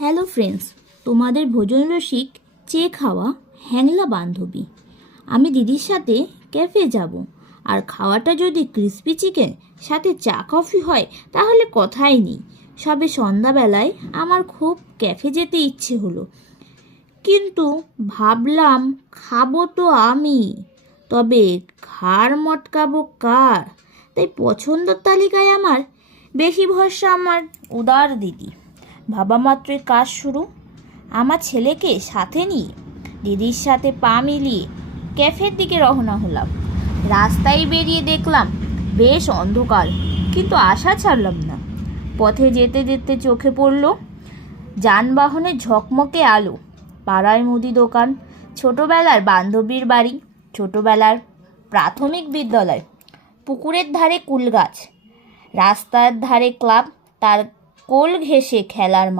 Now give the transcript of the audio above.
Hello friends, তোমাদের ভোজন রসিক চে খাওয়া হ্যাংলা বান্ধবী। আমি দিদির সাথে ক্যাফে যাব, আর খাওয়াটা যদি ক্রিসপি চিকেন সাথে চা কফি হয় তাহলে কথাই নেই। সবে সন্ধ্যাবেলায় আমার খুব ক্যাফে যেতে ইচ্ছে হলো, কিন্তু ভাবলাম খাবো তো আমি, তবে ঘাড় মটকাবো কার? তাই পছন্দের তালিকায় আমার বেশি ভরসা আমার উদার দিদি। ভাবা মাত্রই কাজ শুরু। আমার ছেলেকে সাথে নিয়ে দিদির সাথে পা মিলিয়ে ক্যাফের দিকে রওনা হলাম। রাস্তায় বেরিয়ে দেখলাম বেশ অন্ধকার, কিন্তু আশা ছাড়লাম না। পথে যেতে যেতে চোখে পড়ল যানবাহনের ঝকমকে আলো, পাড়ায় মুদি দোকান, ছোটোবেলার বান্ধবীর বাড়ি, ছোটোবেলার প্রাথমিক বিদ্যালয়, পুকুরের ধারে কুল গাছ, রাস্তার ধারে ক্লাব, তার কোল ঘেঁষে খেলার মাঠ।